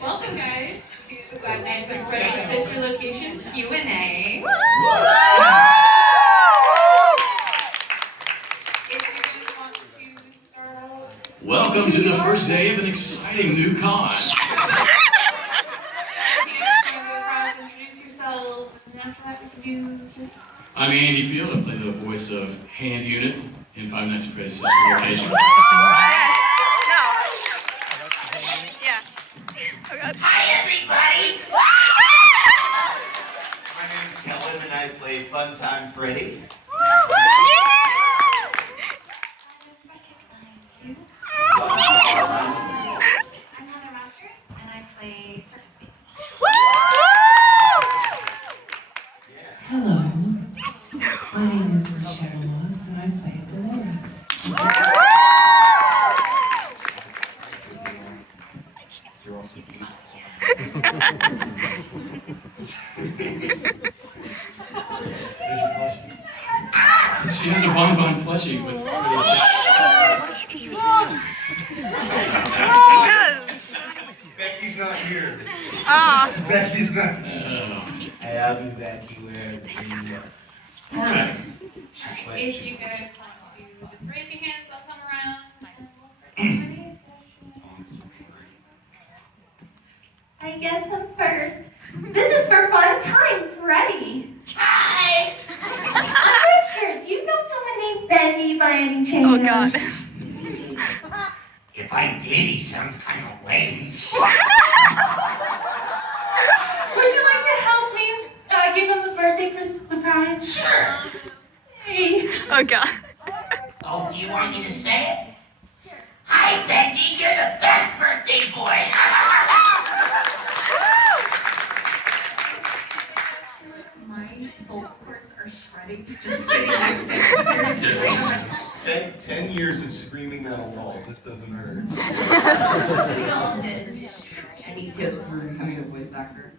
Welcome, guys, to the Five Nights at Freddy's Sister Location Q&A. If you guys want to start out... Welcome to the first day of an exciting new con. Introduce yourselves, and after that we can do... I'm Andy Field. I play the voice of Hand Unit in Five Nights at Freddy's Sister Location. Hi, everybody! My name is Kellen, and I play Fun Time Freddy. I'm Heather Masters, and I play Circus Baby. Hello, my name is Michelle Moss, and I play Ballora. She has a bonbon plushie with Becky's not here. Ah. Becky's not Oh. Hey, I'll be Becky wherever you are. Alright. If you guys want to just raise your hands, I'll come around, and we'll start the Q&A session. I guess I'm first. This is for Fun Time Freddy. Hi! I'm not sure. Do you know someone named Benny by any chance? Oh God. If I did, he sounds kind of lame. Would you like to help me give him a birthday surprise? Sure. Hey. Oh God. Oh, do you want me to say it? Sure. Hi, Becky, you're the best birthday boy. My vocal cords are shredding just sitting next to it. Seriously. 10 years of screaming at a wall. This doesn't hurt. Any tips for becoming a voice actor?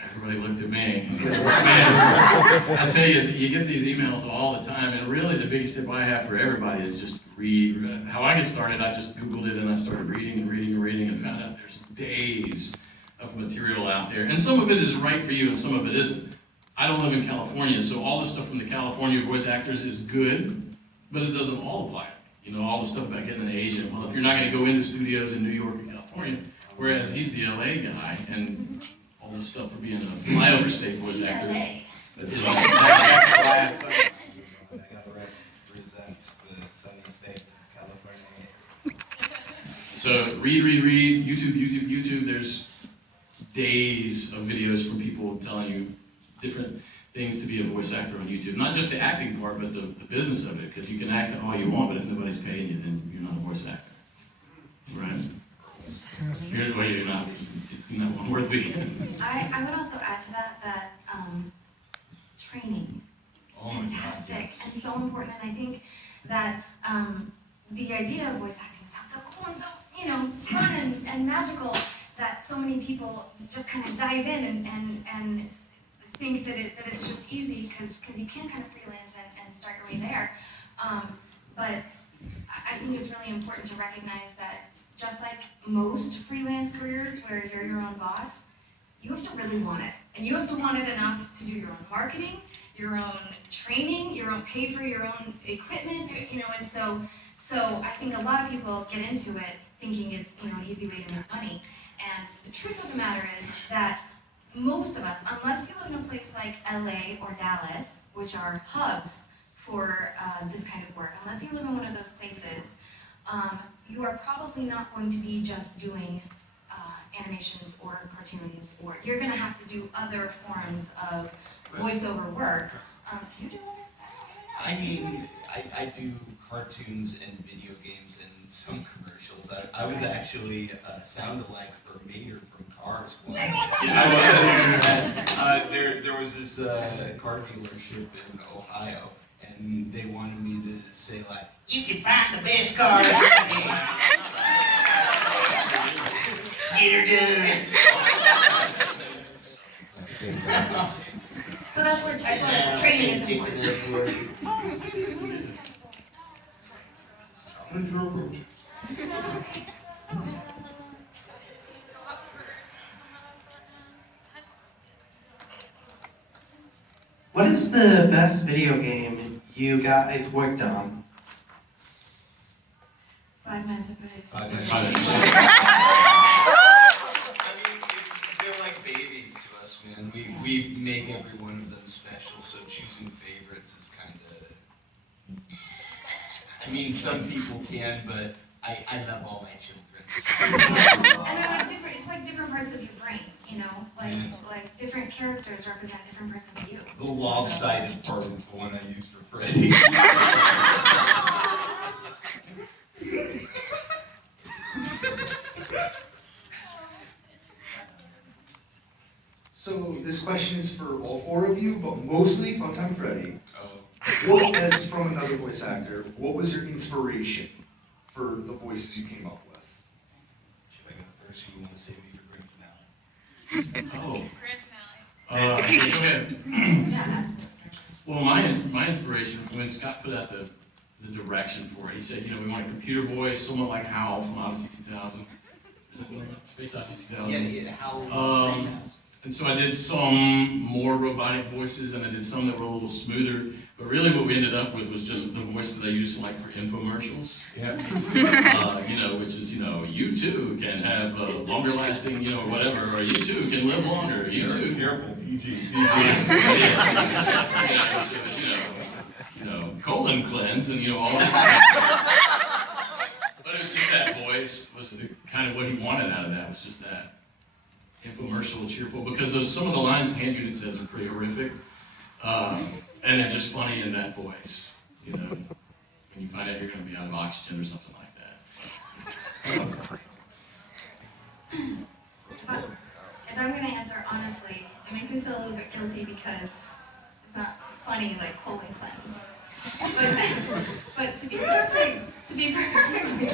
Everybody looked at me. Man, I tell you, you get these emails all the time, and really the biggest tip I have for everybody is just read. How I get started, I just Googled it and I started reading and found out there's days of material out there. And some of it is right for you and some of it isn't. I don't live in California, so all the stuff from the California voice actors is good, but it doesn't all apply. You know, all the stuff about getting an agent. Well, if you're not going to go into studios in New York or California, whereas he's the LA guy, and all this stuff for being a flyover state voice actor. That's why I got to represent the sunny state of California. So read, YouTube. There's days of videos from people telling you different things to be a voice actor on YouTube. Not just the acting part, but the business of it. Because you can act all you want, but if nobody's paying you, then you're not a voice actor. Right? Here's why you're not worth being. I would also add to that training is fantastic and so important. And I think that the idea of voice acting sounds so cool and so, fun and magical that so many people just kind of dive in and think that it's just easy because you can kind of freelance and start your way there. But I think it's really important to recognize that just like most freelance careers where you're your own boss, you have to really want it. And you have to want it enough to do your own marketing, your own training, your own pay for your own equipment, and so I think a lot of people get into it thinking it's an easy way to make money. And the truth of the matter is that most of us, unless you live in a place like LA or Dallas, which are hubs for this kind of work, unless you live in one of those places, you are probably not going to be just doing animations or cartoons, or you're going to have to do other forms of voiceover work. Do you do it? I mean, I do cartoons and video games and some commercials. I was actually sound-alike for Mater from Cars once. There was this car dealership in Ohio, and they wanted me to say, like, you can find the best car out Get her done. So that's where training is important. What's the best video game you guys worked on? 5 Nights at Freddy's. I mean, they're like babies to us, man. We make every one of them special, so choosing favorites is kind of... I mean, some people can, but I love all my children. And they're like different, it's like different parts of your brain, you know? Like different characters represent different parts of you. The lopsided part is the one I use for Freddy. So this question is for all 4 of you, but mostly Funtime Freddy. Oh. What, as from another voice actor, what was your inspiration for the voices you came up with? Should I go first? You want to save me for grand finale? Oh. Grand finale. Go ahead. Yeah, absolutely. Well, my inspiration, when Scott put out the direction for it, he said, we want a computer voice, someone like Hal from Odyssey 2000. Is that the one? Space Odyssey 2000. Yeah, how And so I did some more robotic voices, and I did some that were a little smoother. But really, what we ended up with was just the voice that I used like for infomercials. Yeah. Which is, you too can have longer lasting, whatever, or you too can live longer. You too. Careful, PG. Colon cleanse, and all that. But it was just that voice was kind of what he wanted out of that. Was just that. Infomercial, cheerful, because some of the lines Hand Unit says are pretty horrific, and they're just funny in that voice, when you find out you're going to be out of oxygen or something like that. If I'm going to answer honestly, it makes me feel a little bit guilty because it's not funny like colon cleanse. But to be perfectly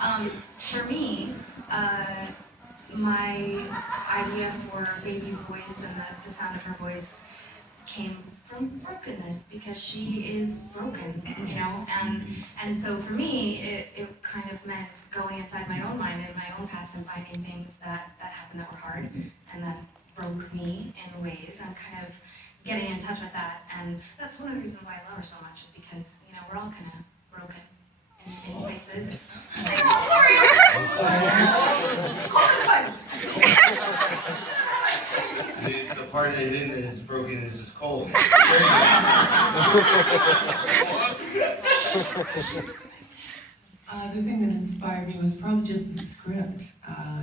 honest, for me, my idea for Baby's voice and the sound of her voice came from brokenness because she is broken, and so for me it kind of meant going inside my own mind and my own past and finding things that happened that were hard and that broke me in ways and kind of getting in touch with that, and that's one of the reasons why I love her so much is because we're all kind of broken in places. Sorry. The part that is broken is his colon. The thing that inspired me was probably just the script.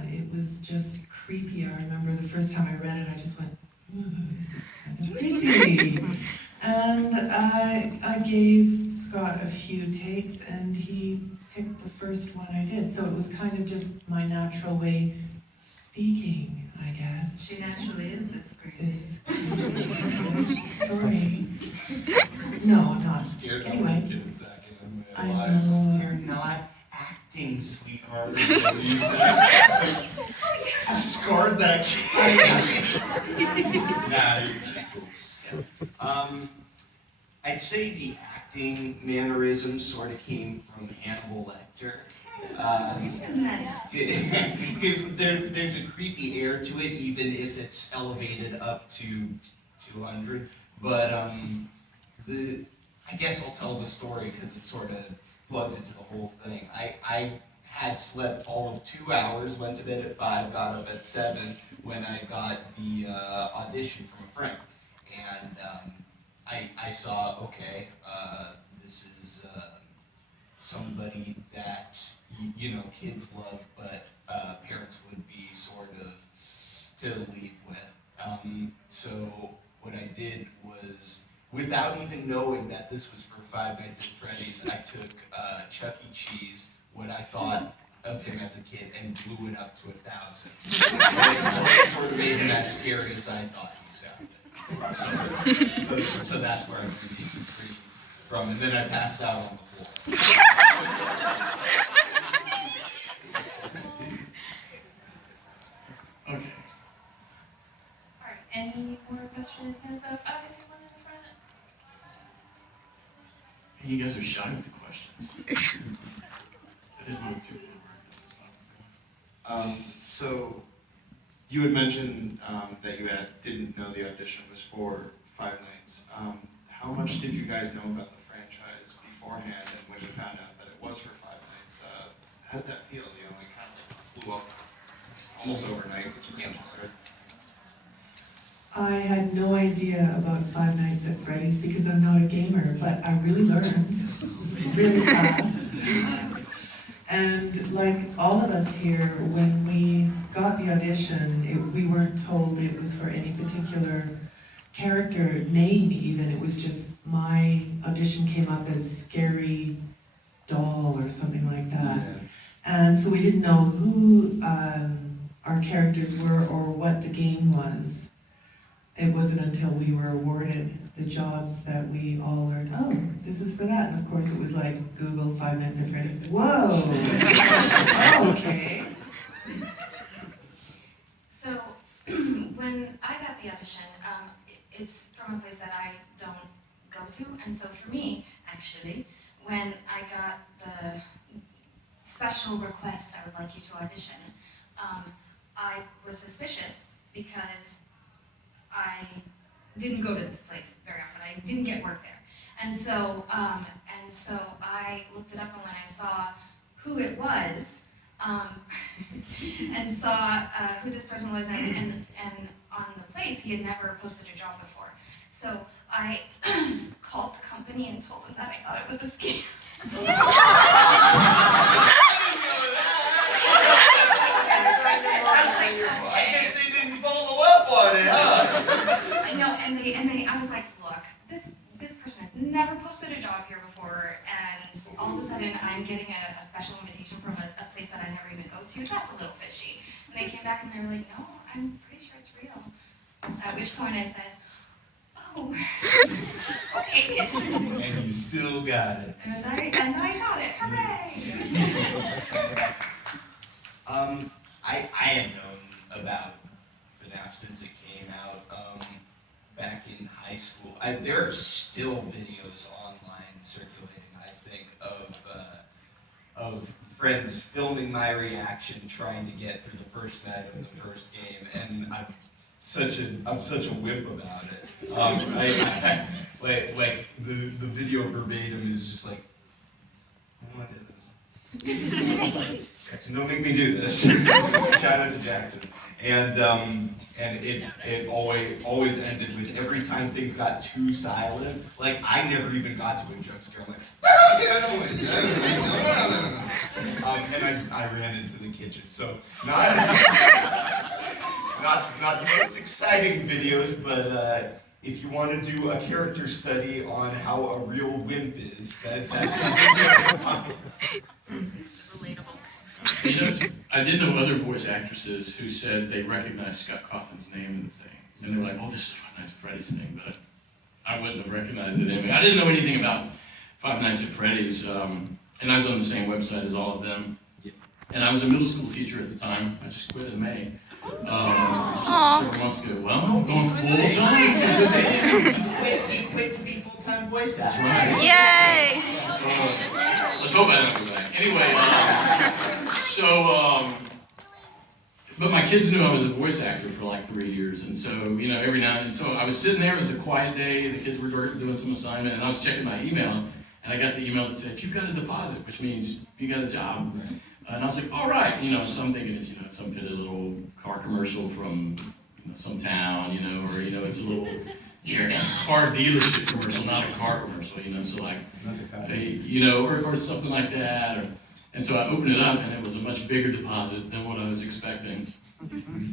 It was just creepy. I remember the first time I read it, I just went, ooh, this is kind of creepy. And I gave Scott a few takes, and he picked the first one I did. So it was kind of just my natural way of speaking, I guess. She naturally is this great. Sorry. No, I'm not. Scared that Anyway. one kid a second. I know. You're not acting, sweetheart. You scarred that kid. Nah, you're just cool. I'd say the acting mannerisms sort of came from Hannibal Lecter. Because there's a creepy air to it, even if it's elevated up to 200. But I guess I'll tell the story because it sort of plugs into the whole thing. I had slept all of 2 hours, went to bed at 5, got up at 7 when I got the audition from a friend. And I saw, okay, this is somebody that, kids love, but parents would be sort of to leave with. So what I did was, without even knowing that this was for Five Nights at Freddy's, I took Chuck E. Cheese, what I thought of him as a kid, and blew it up to 1,000. Sort of made him as scary as I thought he sounded. So that's where I drew the inspiration from, and then I passed out on the floor. Okay. Alright, any more questions? Hands up. Obviously, one in the front. Hey, you guys are shy with the questions. I didn't want to. So you had mentioned that you didn't know the audition was for Five Nights. How much did you guys know about the franchise beforehand, and when you found out that it was for Five Nights, how did that feel? You know, it kind of like blew up almost overnight. It's pretty good. I had no idea about Five Nights at Freddy's because I'm not a gamer, but I really learned really fast. And like all of us here, when we got the audition, we weren't told it was for any particular character name even. It was just my audition came up as Scary Doll or something like that. Yeah. And so we didn't know who our characters were or what the game was. It wasn't until we were awarded the jobs that we all learned, oh, this is for that. And of course it was like Google 5 Nights at Freddy's. Whoa! Oh, okay. So when I got the audition, it's from a place that I don't go to, and so for me, actually, when I got the special request, I would like you to audition, I was suspicious because I didn't go to this place very often. I didn't get work there. And so I looked it up, and when I saw who it was, and saw who this person was, and on the place, he had never posted a job before. So I called the company and told them that I thought it was a scam. I guess they didn't follow up on it, huh? I know, and I was like, look, this person has never posted a job here before, and all of a sudden I'm getting a special invitation from a place that I never even go to. That's a little fishy. And they came back and they were like, no, I'm pretty sure it's real. At which point I said, oh, okay. And you still got it. And I got it. Hooray! I have known about FNaF since it came out back in high school. There are still videos online circulating, I think, of friends filming my reaction, trying to get through the first night of the first game, and I'm such a whip about it. Like the video verbatim is just like, I want to do this. Jackson, don't make me do this. Shout out to Jackson. And it always ended with every time things got too silent. Like I never even got to a jump scare. I'm like, and I ran into the kitchen. So not the most exciting videos, but if you want to do a character study on how a real wimp is, that's the video. Relatable. You know, I did know other voice actresses who said they recognized Scott Cawthon's name in the thing. And they were like, oh, this is Five Nights at Freddy's thing, but I wouldn't have recognized it anyway. I didn't know anything about Five Nights at Freddy's, and I was on the same website as all of them. And I was a middle school teacher at the time. I just quit in May. Several months ago. Well, I'm going full-time. He quit to be full-time voice actor. Right. Yay! Let's hope I don't go back. Anyway, but my kids knew I was a voice actor for like 3 years, and so, you know, every now and then, so I was sitting there, it was a quiet day, the kids were doing some assignment, and I was checking my email, and I got the email that said, you've got a deposit, which means you got a job. And I was like, all right, you know, so I'm thinking it's, you know, some kind of little car commercial from, you know, some town, you know, or, you know, it's a little, you know, car dealership commercial, not a car commercial, you know, so like, you know, or something like that, and so I opened it up, and it was a much bigger deposit than what I was expecting.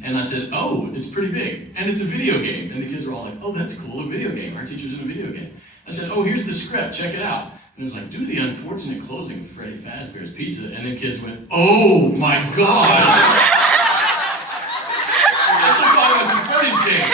And I said, oh, it's pretty big, and it's a video game. And the kids were all like, oh, that's cool, a video game. Our teacher's in a video game. I said, oh, here's the script, check it out. And it was like, do the unfortunate closing of Freddy Fazbear's Pizza. And then kids went, oh my gosh! This is Five Nights at Freddy's game.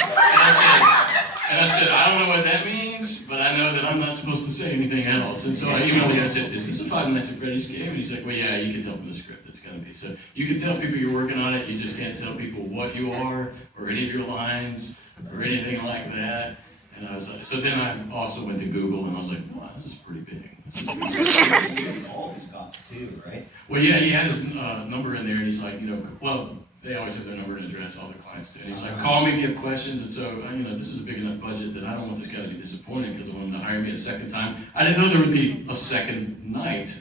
And I said, I don't know what that means, but I know that I'm not supposed to say anything else. And so I emailed him and I said, is this a Five Nights at Freddy's game? And he's like, well, yeah, you can tell from the script it's going to be. So you can tell people you're working on it, you just can't tell people what you are, or any of your lines, or anything like that. And I was like, so then I also went to Google and I was like, wow, this is pretty big. All Scott too, right? Well, yeah, he had his number in there, and he's like, you know, well, they always have their number and address, all the clients do. And he's like, call me if you have questions. And so, you know, this is a big enough budget that I don't want this guy to be disappointed because I want him to hire me a second time. I didn't know there would be a second night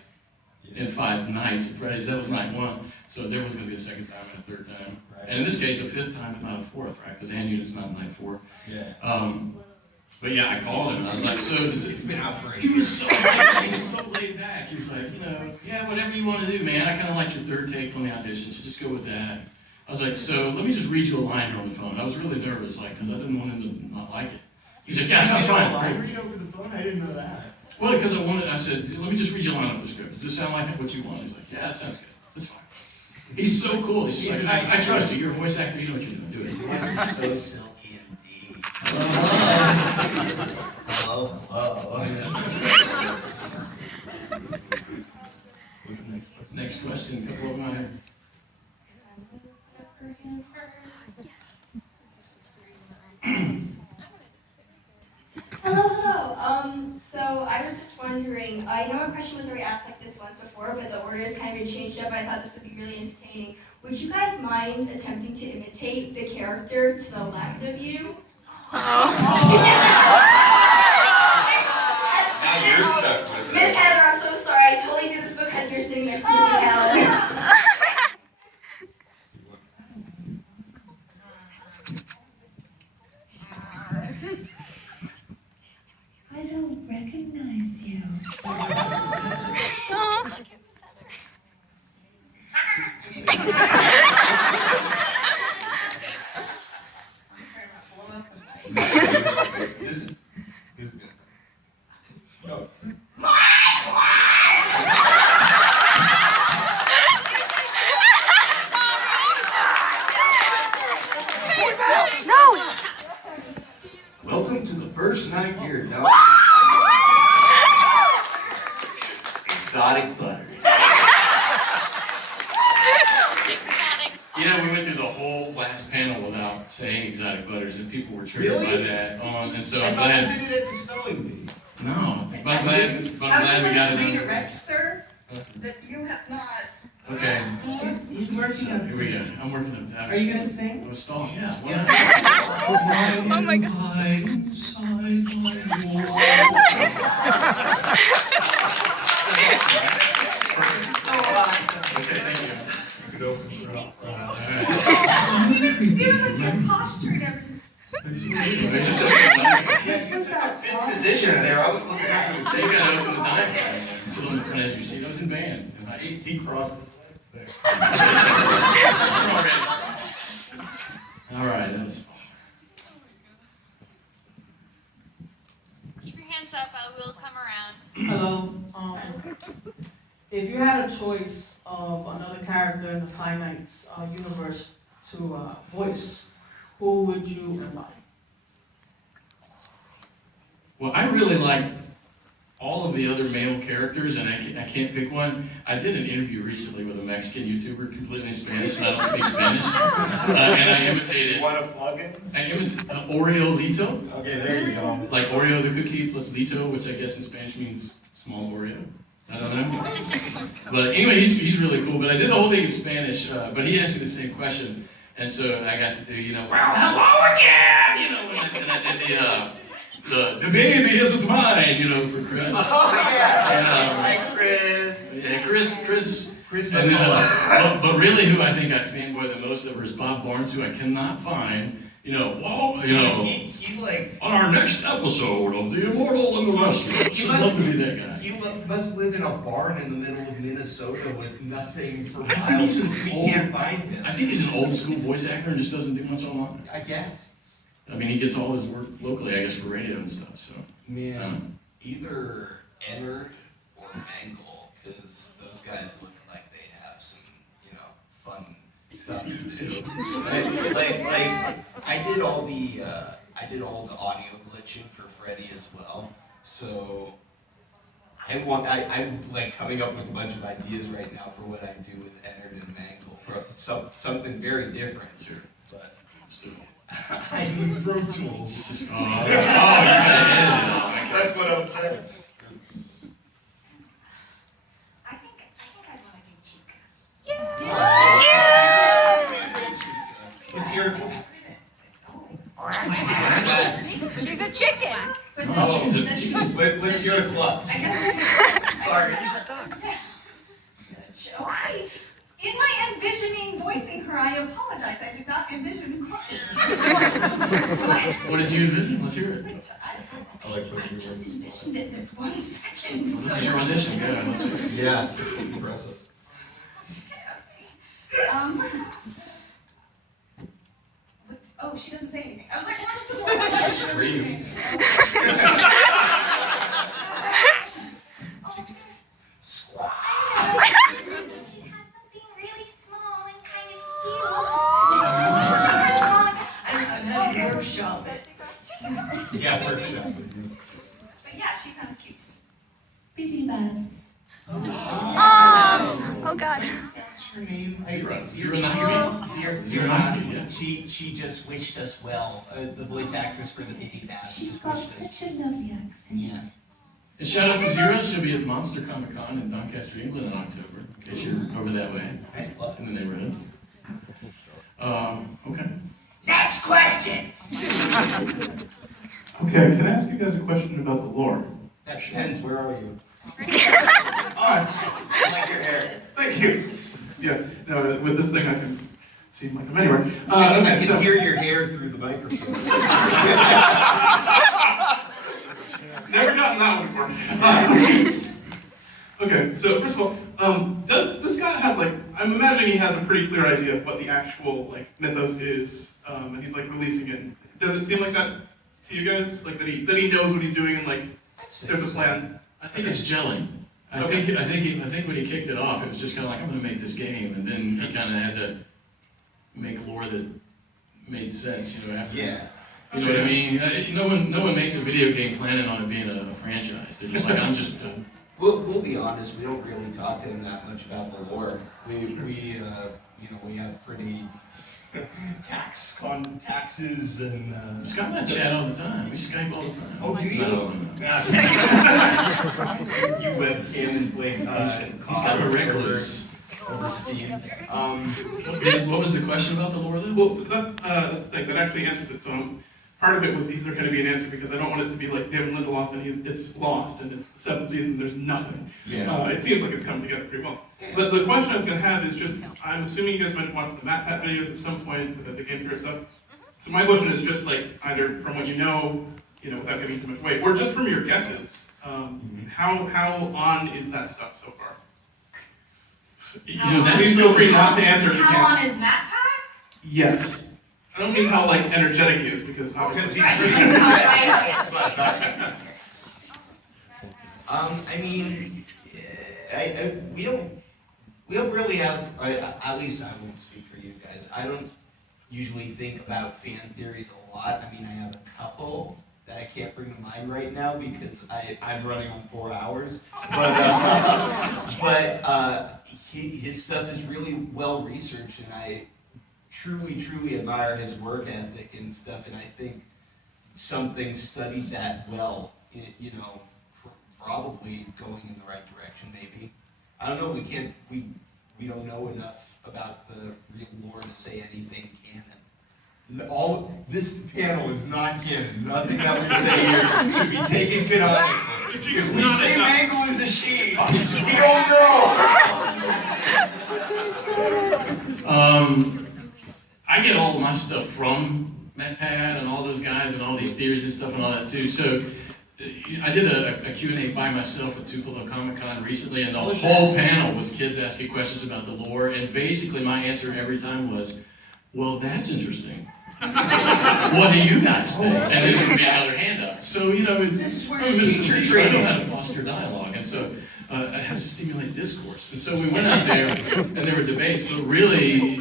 in 5 nights. Fridays, that was night 1. So there was going to be a second time and a third time. Right. And in this case, a 5th time, but not a 4th, right? Because hand unit's not night 4. Yeah. But yeah, I called him and I was like, so does It's it... been out for a He year. was so laid back. He was like, you know, yeah, whatever you want to do, man. I kind of liked your third take on the audition, so just go with that. I was like, so let me just read you a line here on the phone. I was really nervous, like, because I didn't want him to not like it. He's like, yeah, sounds fine. I read over the phone? I didn't know that. Well, because I said, let me just read you a line off the script. Does this sound like what you want? He's like, yeah, that sounds good. That's fine. He's so cool. He's just like, I trust you. You're a voice actor. You know what you're doing. Do it. This is so silky and deep. Hello, hello. What's the next question? A couple of them out here. Hello. So I was just wondering, I know a question was already asked like this once before, but the order has kind of been changed up. I thought this would be really entertaining. Would you guys mind attempting to imitate the character to the left of you? Now you're stuck with Miss it. Heather, I'm so sorry. I totally did this because you're sitting next to Mr. Helen. I don't recognize you. This is good. No. Welcome to the first night here down Exotic Butter. You know, we went through the whole last panel without saying exotic butters, and people were triggered by Really? that. And so I I'm thought glad. you did it at the spelling bee. No, but I'm glad we I would just got like it. to on. redirect, sir, that you have not. Okay. He's working up Here to we go. it. I'm working up to it. Are you gonna sing? I was stalling. Yeah. Yes. Oh my God. Inside my Okay, thank you. You could open it up. All right. Even like your posture and everything. Yeah, you took a good position there. I was looking at you. You gotta open the diaphragm and sit on the front edge of your seat. I was in band. And He crossed his legs there. I'm already crossed. All right, that was fun. Keep your hands up, I will come around. Hello. If you had a choice of another character in the Five Nights universe to voice, who would you invite? Well, I really like all of the other male characters, and I can't pick one. I did an interview recently with a Mexican YouTuber completely in Spanish, and I don't speak Spanish. And I imitated. You want to plug it? I imitated Oreo Lito, Okay, there you go. like Oreo the cookie plus Lito, which I guess in Spanish means small Oreo. I don't know. But anyway, he's really cool. But I did the whole thing in Spanish, but he asked me the same question. And so I got to do, well, hello again, and I did the baby isn't mine, for Chris. Oh, yeah. And, Hi, Chris. Yeah, Chris. Chris And then, but really who I think I fanboy the most over is Bob Barnes, who I cannot find, He like, on our next episode of The Immortal and the Restless. I'd love to be that guy. he must live in a barn in the middle of Minnesota with nothing for I think miles. he's We an old- can't find him. I think he's an old school voice actor and just doesn't do much online. I guess. I mean, he gets all his work locally, I guess, for radio and stuff, so. Man, either Ennard or Mangle, because those guys look like they'd have some, fun stuff to do. like I did all the audio glitching for Freddie as well. So I'm like coming up with a bunch of ideas right now for what I do with Ennard and Mangle. Something very different. Sure. But Let's do it. I need Pro Tools. You gotta edit it all. That's what I'm saying. I think I'd want to do Chica. But No, does she's a- does she's she- a- Let's hear a club. I guess. Sorry. Why? In my envisioning voicing her, I apologize. I did not envision crying. What did you envision? Let's hear it. I like putting I your just words. envisioned it this 1 second. Well, this is your audition, go. Yeah, impressive. Oh, she doesn't say anything. I was like, what is the word? She screams. Squat. She has something really small and kind of cute. I'm gonna workshop it. Yeah, workshop. But yeah, she sounds cute to me. Bitty Babs. Oh God. What's her name? Zero. Yeah. She just wished us well. The voice actress for the Bitty Babs. She's just got wished us. such a lovely accent. Yeah. And shout out to Zero, she'll be at Monster Comic-Con in Doncaster, England in October, in case you're over that way, in the neighborhood. Okay. Next question. Okay, can I ask you guys a question about the lore? That depends. Where are you? Oh, Like your hair. thank you. Yeah, no, with this thing I can seem like I'm anywhere. I Okay, can so hear your hair through the microphone. never gotten that one before. Okay, so first of all, does Scott have like? I'm imagining he has a pretty clear idea of what the actual like mythos is, and he's like releasing it. Does it seem like that to you guys? Like that he knows what he's doing and like there's a plan? I think it's gelling. I think when he kicked it off, it was just kind of like, I'm going to make this game, and then he kind of had to make lore that made sense, after. Yeah. You know what I mean? No one makes a video game planning on it being a franchise. They're just like, I'm just. We'll be honest. We don't really talk to him that much about the lore. We have pretty taxes and. Scott and I chat all the time. We Skype all the time. Oh, do you? Not all the time. You webcam and play. He's got a recluse. Over Steam. What was the question about the lore, though? Well, so that's the thing that actually answers it. So part of it was, is there going to be an answer? Because I don't want it to be like David Lindelof and it's lost and it's the 7th season and there's nothing. Yeah. It seems like it's coming together pretty well. But the question I was going to have is just, I'm assuming you guys might have watched the MatPat videos at some point for the game theory stuff. So my question is just like, either from what you know, without giving too much away, or just from your guesses, how on is that stuff so far? Please feel free not to answer if you How can't. on is MatPat? Yes. I don't mean how like energetic he is because obviously. Because he's Right, pretty right, good. I mean, we don't really have. At least I won't speak for you guys. I don't usually think about fan theories a lot. I mean, I have a couple that I can't bring to mind right now because I'm running on 4 hours. But his stuff is really well researched, and I truly admire his work ethic and stuff. And I think something studied that well, probably going in the right direction. Maybe I don't know. We don't know enough about the real lore to say anything canon. This panel is not canon. Nothing that we say here should be taken canonically. If we say Mangle is a she, we don't know. I get all of my stuff from MatPat and all those guys and all these theories and stuff and all that too. So I did a Q&A by myself at Tupelo Comic-Con recently, and the whole panel was kids asking questions about the lore, and basically my answer every time was, well, that's interesting. What do you guys think? And then there would be another hand up. So, This is where I'm a teacher teacher, I training. know how to foster dialogue, and so I had to stimulate discourse. And so we went out there, and there were debates, but really,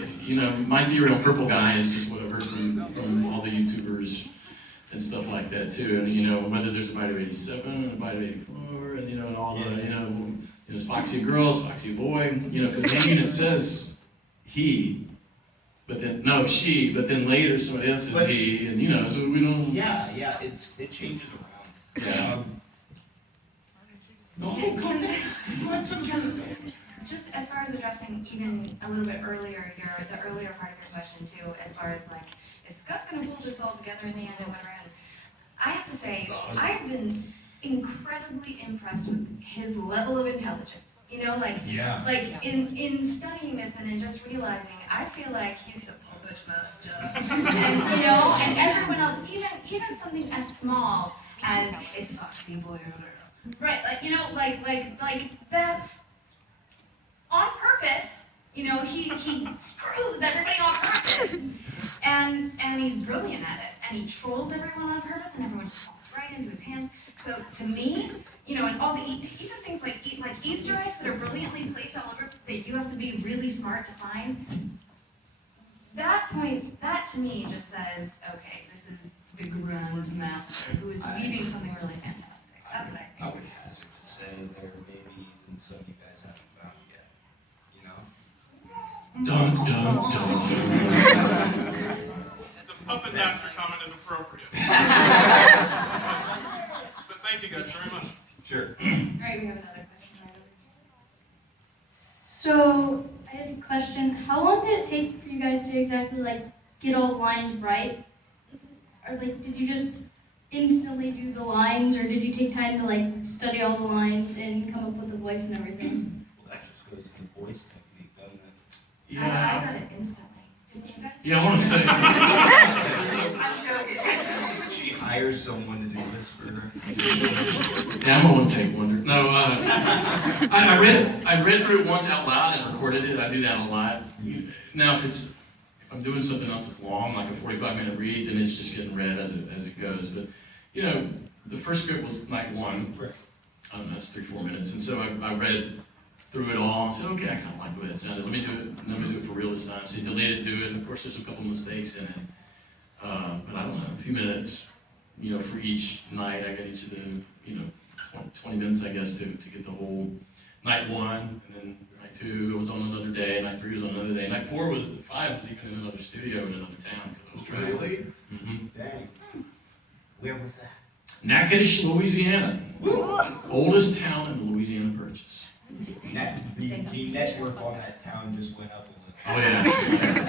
my theory on Purple Guy is just what I've heard from all the YouTubers and stuff like that too. And whether there's a bite of 87 and a bite of 84, and all the it's Foxy girl, Foxy boy, because hanging it says he. But then, no, she, but then later somebody else says he, and so we don't... Yeah, it changes around. Yeah. Just as far as addressing even a little bit earlier, the earlier part of your question too, as far as like, is Scott going to pull this all together in the end or whatever? I have to say, I've been incredibly impressed with his level of intelligence. You know, like in studying this and in just realizing, I feel like he's the puppet master. And you know, and everyone else, even something as small as is Foxy Boy, right? Like you know, like that's on purpose. You know, he screws with everybody on purpose, and he's brilliant at it, and he trolls everyone on purpose, and everyone just falls right into his hands. So to me, you know, and all the even things like Easter eggs that are brilliantly placed all over that you have to be really smart to find. That to me just says, okay, this is the Grand Master who is leaving something really fantastic. That's what I think. I would hazard to say there may be even some you guys haven't found yet. You know? Dun, dun, dun. The puppet master comment is appropriate. But thank you guys very much. Sure. All right, we have another question right over So, I had a question. How long did it take for you guys to exactly, like, get all the lines right? Or, like, did you just instantly do the lines, or did you take time to, like, study all the lines and come up with the voice and everything? Well, that just goes to the voice technique, doesn't it? I got it instantly. Didn't you guys? Yeah, I want to say. I'm joking. She hires someone to do this for her. Yeah, I'm a one-take wonder. No, I read through it once out loud and recorded it. I do that a lot. Now, if I'm doing something else that's long, like a 45-minute read, then it's just getting read as it goes. But you know, the first script was night one. I don't know, it's 3-4 minutes, and so I read through it all and said, okay, I kind of like the way it sounded. Let me do it for real this time. So you delete it, do it, and of course there's a couple mistakes in it. But I don't know, a few minutes, you know, for each night. I got each of them, you know, 20 minutes, I guess, to get the whole night one, and then night two was on another day, night three was on another day, night 5 was even in another studio in another town because I was traveling. Really? Mm-hmm. Dang. Where was that? Natchitoches, Louisiana. Oldest town in the Louisiana Purchase. The network on that town just went up a little. Oh yeah,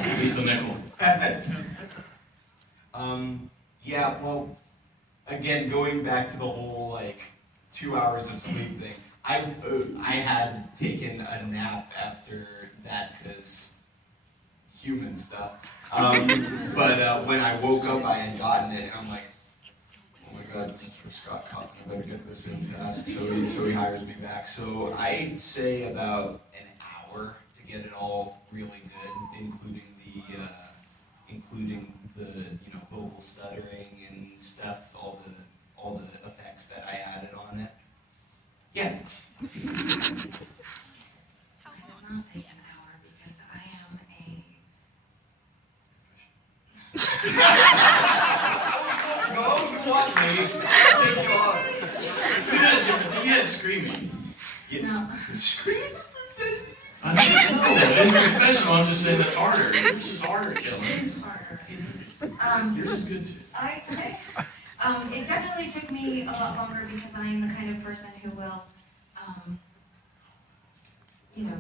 at least a nickel. Yeah, well, again, going back to the whole, like, 2 hours of sleep thing, I had taken a nap after that because human stuff. But when I woke up, I had gotten it, and I'm like, oh my God, this is for Scott Kaufman. I better get this in fast. So he hires me back. So I'd say about an hour to get it all really good, including the you know, vocal stuttering and stuff, all the effects that I added on it. Yeah. It did not take an hour because I am a. Go, you want me? Take you on. You had screaming. No. Screaming? I know, it's professional. I'm just saying that's harder. Yours is harder, Kelly. It's harder. Yours is good too. It definitely took me a lot longer because I am the kind of person who will, you know,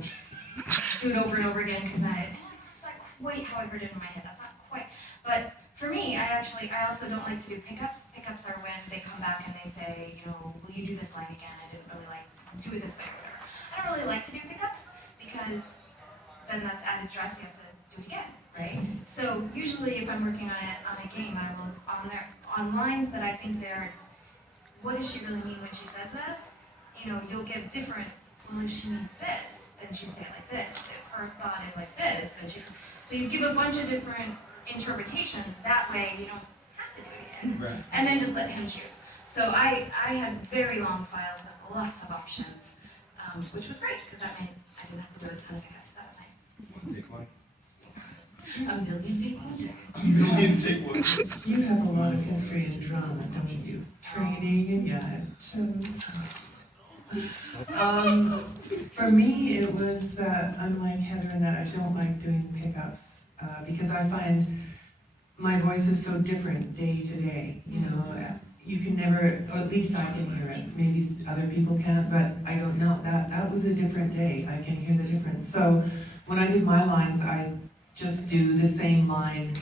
do it over and over again because that's not quite how I heard it in my head. That's not quite. But for me, I also don't like to do pickups. Pickups are when they come back and they say, you know, will you do this line again? I didn't really like do it this way or whatever. I don't really like to do pickups because then that's added stress. You have to do it again, right? So usually, if I'm working on a game, I will on lines that I think what does she really mean when she says this? You know, you'll give different. Well, if she means this, then she'd say it like this. If her thought is like this, then so you give a bunch of different interpretations. That way, you don't have to do it again, Right. and then just let him choose. So I had very long files with lots of options, which was great because that meant I didn't have to do a ton of pickups. That was nice. Take one. A million take one. A million take one. You have a lot of history in drama, don't you? Training and yacht shows. For me, it was, unlike Heather in that I don't like doing pickups because I find my voice is so different day to day. You know, you can never, or at least I can hear it. Maybe other people can't, but I don't know. That was a different day. I can hear the difference. So when I do my lines, I just do the same line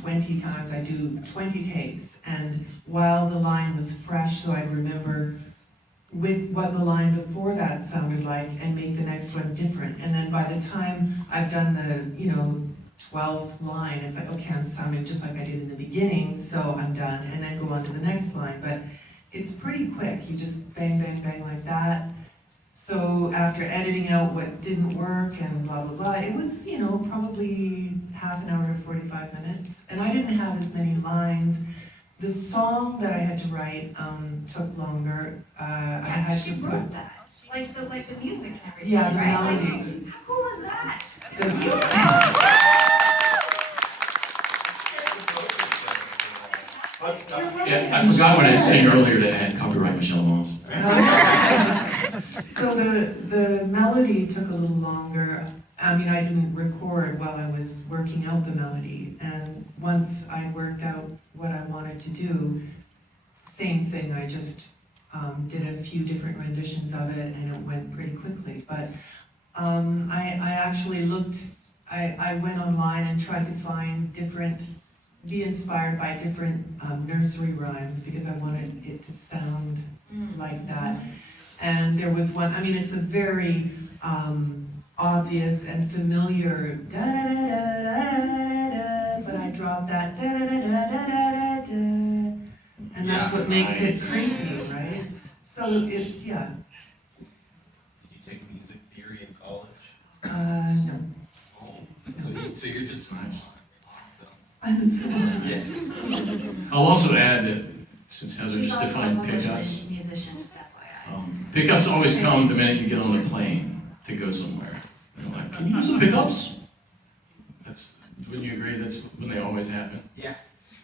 20 times. I do 20 takes, and while the line was fresh, so I'd remember with what the line before that sounded like and make the next one different. And then by the time I've done the, 12th line, it's like, okay, I'm sounding just like I did in the beginning, so I'm done, and then go on to the next line. But it's pretty quick. You just bang, bang, bang like that. So after editing out what didn't work and blah, blah, blah, it was, probably half an hour to 45 minutes. And I didn't have as many lines. The song that I had to write took longer. I had she to wrote that. Like the music and everything, Yeah, the right? melody. Like, how cool is that? Yeah, I forgot what I was saying earlier that I had copyright Michelle Moss. So the melody took a little longer. I mean, I didn't record while I was working out the melody. And once I worked out what I wanted to do, same thing, I just did a few different renditions of it and it went pretty quickly. But I actually I went online and tried to find be inspired by different nursery rhymes because I wanted it to sound like that. And there was one, it's a very obvious and familiar da-da-da-da-da-da-da, but I dropped that da-da-da-da-da-da-da, and that's what makes it creepy, right? So it's, yeah. Did you take music theory in college? No. Oh, so you're just awesome. I'm sorry. Yes. I'll also add that since Heather She's just also defined a pickups, musician, just FYI. pickups always come the minute you get on the plane to go somewhere. They're like, can you do some pickups? Wouldn't you agree? That's when they always happen. Yeah.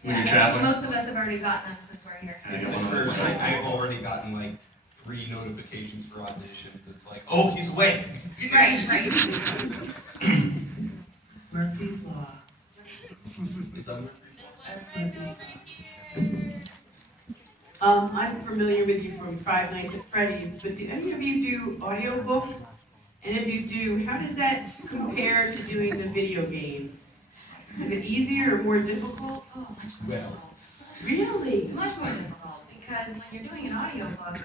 When you're traveling. Most of us have already gotten them since we're here. It's the first, I've already gotten like 3 notifications for auditions. It's like, oh, he's away. Right. Murphy's Law. Is that That's Murphy's I'm familiar with you from Five Nights at Freddy's, but do any of you do audiobooks? And if you do, how does that compare to doing the video games? Is it easier or more difficult? Oh, much more difficult. Really? Much more difficult, because when you're doing an audiobook,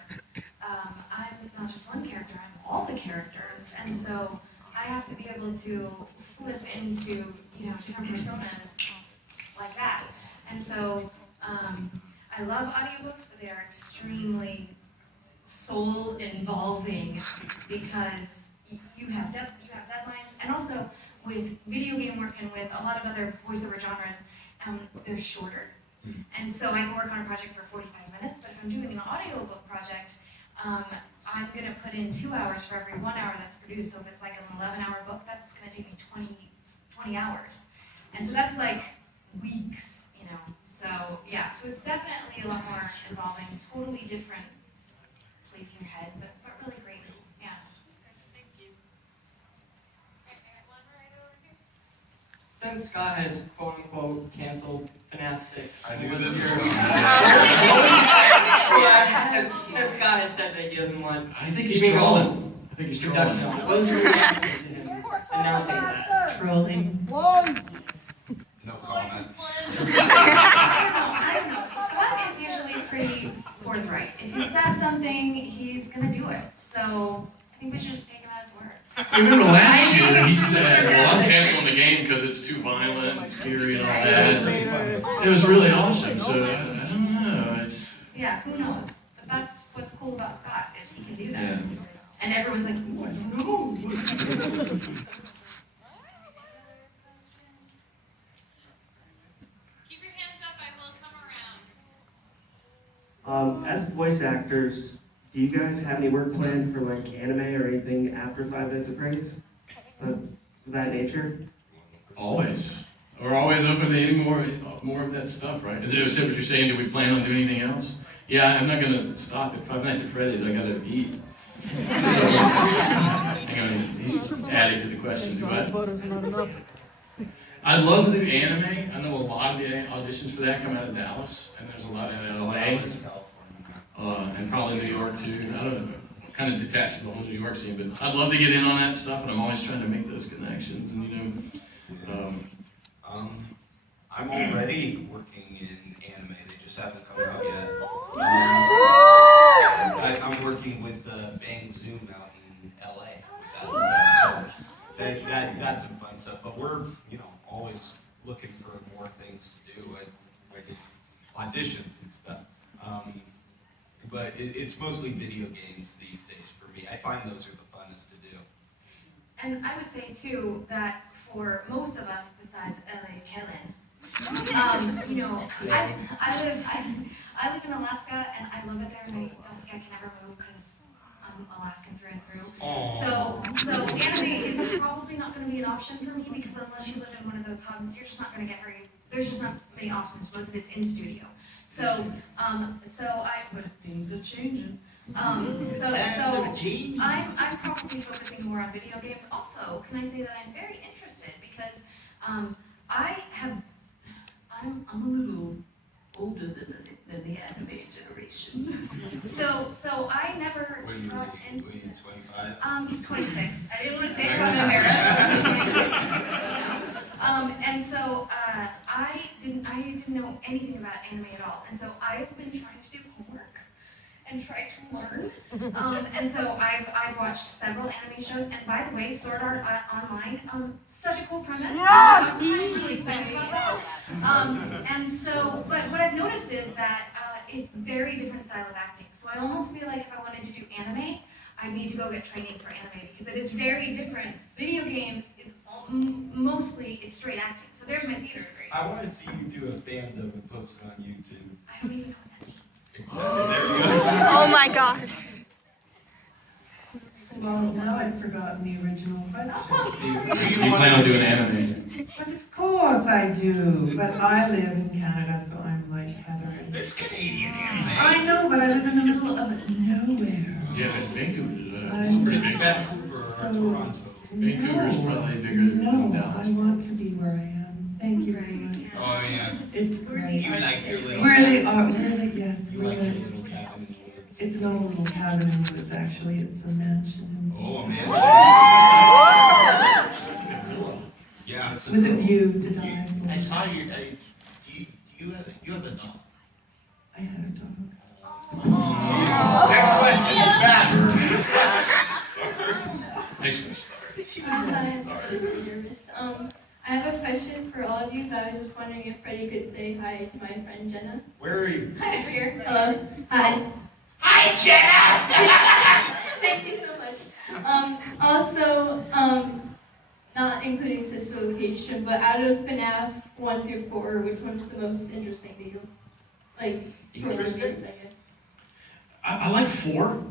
I'm not just one character, I'm all the characters, and so I have to be able to flip into, different personas like that. And so, I love audiobooks, but they are extremely soul-involving because you have deadlines, and also with video game work and with a lot of other voiceover genres, they're shorter. And so I can work on a project for 45 minutes, but if I'm doing an audiobook project, I'm going to put in 2 hours for every 1 hour that's produced. So if it's like an 11-hour book, that's going to take me 20 hours. And so that's like weeks, So yeah, so it's definitely a lot more involving, totally different place in your head, but really great. Yeah. Thank you. One right over here. Since Scott has quote unquote canceled FNaF 6, I knew what's this your since Scott has said that he doesn't want I think he's trolling. I think he's trolling. what was your reaction to him announcing that? Trolling. No comment. I don't know. Scott is usually pretty forthright. If he says something, he's gonna do it. So I think we should just take him at his word. I remember last year he said, well, I'm canceling the game because it's too violent and scary and all that. It was really awesome, so I don't know. Yeah, who knows? But that's what's cool about Scott, is he can do that. Yeah. And everyone's like, ooh, I don't know. Keep your hands up, I will come around. As voice actors, do you guys have any work planned for like anime or anything after 5 Nights at Freddy's? Of that nature? Always. We're always open to any more of that stuff, right? Is it what you're saying? Do we plan on doing anything else? Yeah, I'm not gonna stop at 5 Nights at Freddy's. I gotta eat. So, hang on, he's adding to the question. Do I? I'd love to do anime. I know a lot of the auditions for that come out of Dallas, and there's a lot in LA, and probably New York too. I don't know, kind of detached from the whole New York scene, but I'd love to get in on that stuff, and I'm always trying to make those connections. And I'm already working in anime. They just haven't come out yet. I'm working with Bang Zoom out in LA. That's some fun stuff. But we're, always looking for more things to do, like it's auditions and stuff. But it's mostly video games these days for me. I find those are the funnest to do. And I would say too that for most of us, besides LA Kellen, I live in Alaska and I love it there, and I don't think I can ever move because I'm Alaskan through and through. So anime is probably not going to be an option for me because unless you live in one of those hubs, you're just not going to get there's just not many options. Most of it's in studio. But things are changing. I'm probably focusing more on video games. Also, can I say that I'm very interested because I'm a little older than the anime generation. So I never got into. What are you, 25? He's 26. I didn't want to say it because I'm embarrassed. And so I didn't know anything about anime at all. And so I've been trying to do homework and try to learn. And so I've watched several anime shows. And by the way, Sword Art Online, such a cool premise. I'm really excited about that. And so, but what I've noticed is that it's very different style of acting. So I almost feel like if I wanted to do anime, I need to go get training for anime because it is very different. Video games is mostly it's straight acting. So there's my theater degree. I want to see you do a fandom and post it on YouTube. I don't even know what that means. There we go. Oh my gosh. Well, now I've forgotten the original question. Do you plan on doing anime? But of course I do. But I live in Canada, so I'm like Heather. It's Canadian anime. I know, but I live in the middle of nowhere. Yeah, it's Vancouver. Vancouver or Toronto. Vancouver's probably bigger than Dallas. I want to be where I am. Thank you very much. Oh yeah. It's great. You like your little Where they cabin. are, where they, yes. You where like they- your little cabin in the woods. It's not a little cabin in the woods, actually. It's a mansion. Oh, a mansion. Yeah. It's With a view to die. I saw you. Do you have a dog? I had a dog. Next question, fast. Next question. I have a question for all of you, but I was just wondering if Freddie could say hi to my friend Jenna. Where are you? Hi, here. Hello. Hi. Hi, Jenna. Thank you so much. Also, not including sister location, but out of FNaF 1 through 4, which one's the most interesting to you? Like, story-wise, I guess. I like 4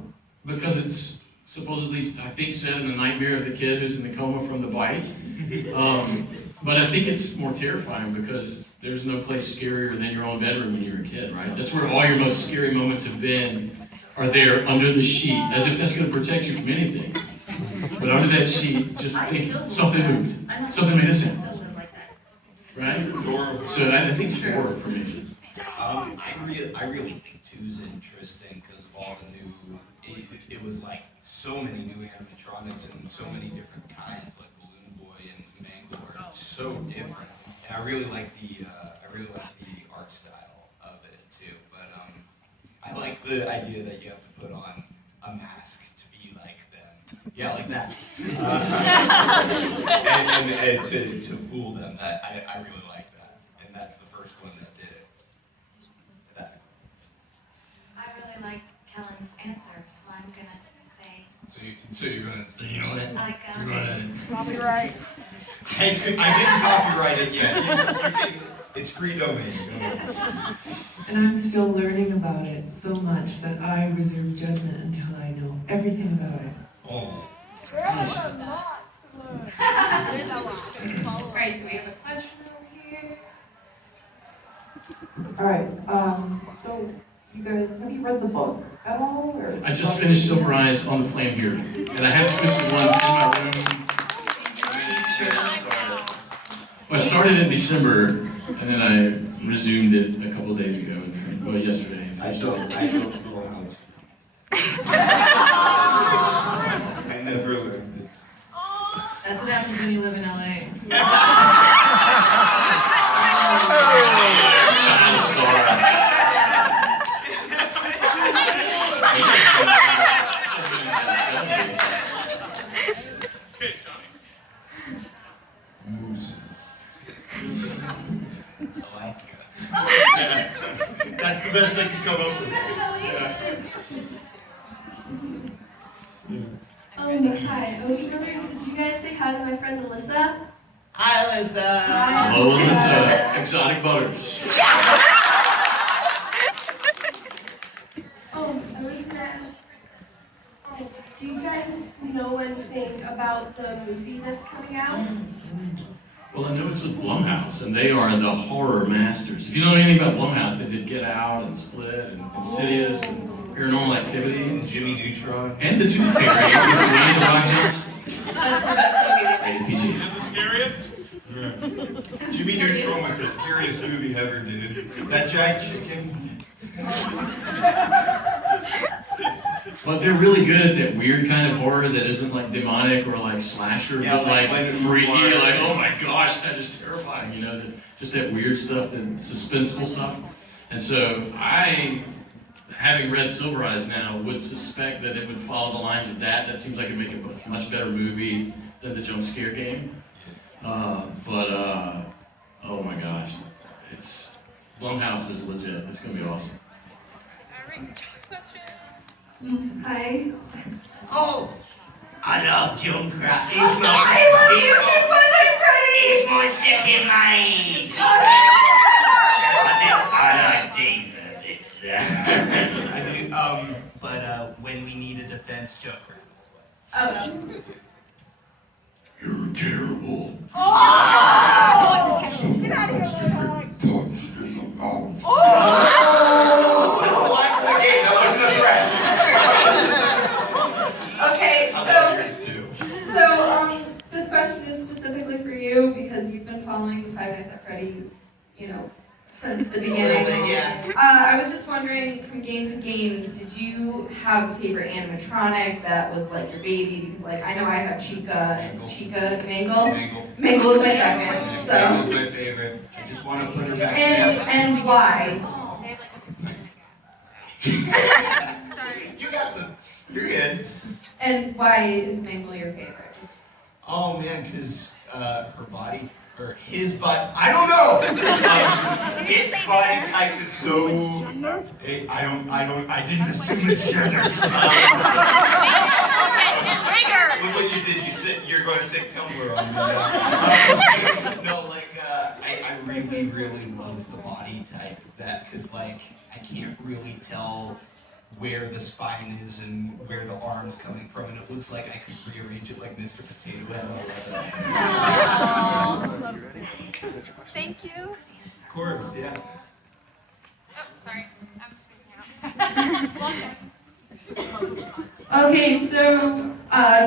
because it's supposedly, I think, set in the nightmare of the kid who's in the coma from the bite. But I think it's more terrifying because there's no place scarier than your own bedroom when you were a kid, right? That's where all your most scary moments have been, are there under the sheet, as if that's going to protect you from anything. But under that sheet, just think, something moved. Something made a sound. Right? So I think 4 for me. I really think 2's interesting because of all the new, it was like so many new animatronics and so many different kinds, like Balloon Boy and Manglore. It's so different, and I really like the art style of it too. But I like the idea that you have to put on a mask to be like them. Yeah, like that. And to fool them. I really like that, and that's the first one that did it. That. I really like Kellen's answer, so I'm gonna say. So you're gonna say, you know what? I got You're gonna. Probably right. I didn't copyright it yet. It's free domain. And I'm still learning about it so much that I reserve judgment until I know everything about it. Oh. There's a lot. Right, so we have a question over here. All right, so you guys, have you read the book at all? Or? I just finished Silver Eyes on the plane here, and I have finished the ones in my room. Well, I started in December, and then I resumed it a couple days ago, well, yesterday. I built a little house. I never learned it. That's what happens when you live in LA. Alaska. Yeah. That's the best I could come up with. Yeah. Hi. I was wondering, could you guys say hi to my friend Alyssa? Hi, Alyssa. Hi. Hello, Alyssa. Exotic Butters. I was gonna ask, do you guys know anything about the movie that's coming out? Well, I know it's with Blumhouse, and they are the horror masters. If you know anything about Blumhouse, they did Get Out and Split and Insidious and Paranormal Activity and Jimmy Neutron and The Tooth Fairy with Dwayne The Rock Johnson. Rated PG. Jimmy Neutron was the scariest movie ever, dude. That giant chicken. But they're really good at that weird kind of horror that isn't like demonic or like slasher, Yeah, but like freaky, Ballora. like, oh my gosh, that is terrifying, you know, just that weird stuff, the suspenseful stuff. And so I, having read Silver Eyes now, would suspect that it would follow the lines of that. That seems like it'd make a much better movie than the jump scare game. Oh my gosh, Blumhouse is legit. It's gonna be awesome. Hi. Oh, I love Junkrat. He's my second mate. I like David. I do. But when we need a defense, Junkrat. You're terrible. Get out of here, That's a line from the game. That wasn't a threat. Okay, I love yours too. so this question is specifically for you because you've been following Five Nights at Freddy's, since the beginning. Yeah. I was just wondering, from game to game, did you have a favorite animatronic that was like your baby? Because like I know I have Chica, Mangle. Mangle is my second. That was So. my favorite. I just want to put her back And why? Sorry. You're good. And why is Mangle your favorite? Oh man, because her body, or his body, I don't know. Its body type is so. I didn't assume its gender. Look what you did. You're going to sick Tumblr on me. No, like I really, really love the body type of that because like I can't really tell where the spine is and where the arm's coming from, and it looks like I could rearrange it like Mr. Potato Head. Thank you. Corpse, yeah. Oh, sorry. I'm spacing out. Okay, so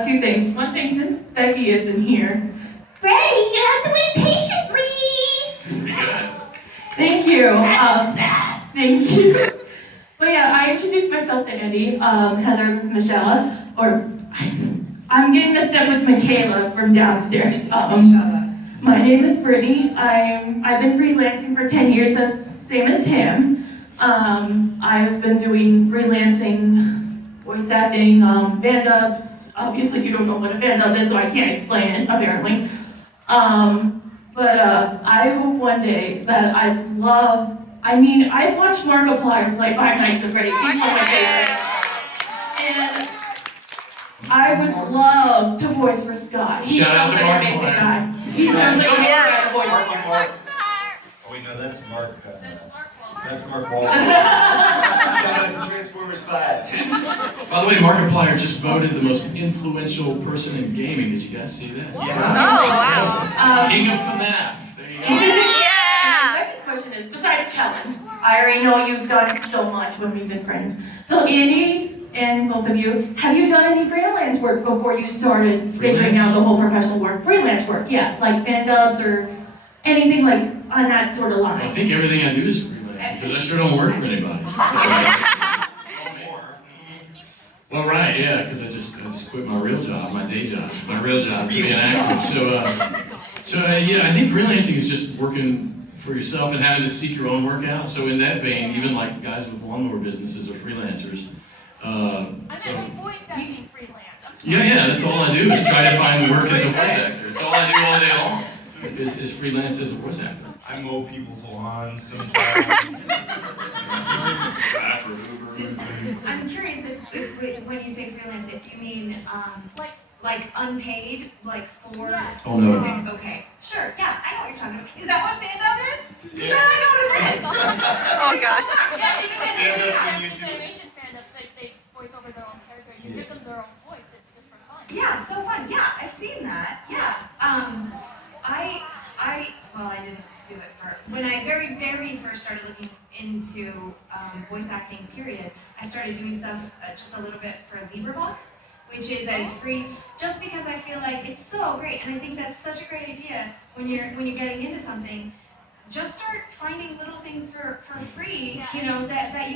two things. One thing, since Becky isn't here, Freddie, you have to wait patiently. Thank you. Thank you. But yeah, I introduced myself to Andy, Heather, Michelle, or I'm getting mixed up with Michaela from downstairs. My name is Brittany. I've been freelancing for 10 years, same as him. I've been doing freelancing, voice acting, band dubs. Obviously, you don't know what a band dub is, so I can't explain it, apparently. But I hope one day that I watched Markiplier play Five Nights at Freddy's. He's one of my favorites. And I would love to voice for Scott. He's Shout out to such an amazing Markiplier. guy. He's such a great guy to voice for. Oh wait, no, that's Mark. That's Mark Wahlberg. Shout out to Transformers 5. By the way, Markiplier just voted the most influential person in gaming. Did you guys see that? wow. King of FNaF. There you go. And my second question is, besides Kellen, I already know you've done so much when we've been friends. So Andy and both of you, have you done any freelance work before you started figuring out the whole professional work? Freelance work, yeah, like band dubs or anything like on that sort of line. I think everything I do is freelance because I sure don't work for anybody. Well, right, yeah, because I just quit my real job, my day job, my real job to be an actor. So yeah, I think freelancing is just working for yourself and having to seek your own work out. So in that vein, even like guys with lawnmower businesses are freelancers. voice acting freelance. Yeah, that's all I do is try to find work as a voice actor. It's all I do all day long. is freelance as a voice actor? I mow people's lawns sometimes. I'm curious if when you say freelance, if you mean like unpaid, like for Oh, specific. no. Okay, sure, yeah, I know what you're talking about. Is that what FNaF is? Because I know what it is. Oh, God. Yeah, it depends. FNaF when you These do it. animation fandoms, they voice over their own characters. You give them their own voice. It's just for fun. Yeah, so fun. Yeah, I've seen that. Yeah. Well, I didn't do it for, when I very first started looking into voice acting, period, I started doing stuff just a little bit for LibreVox, which is a free, just because I feel like it's so great, and I think that's such a great idea when you're getting into something. Just start finding little things for free, you know, that you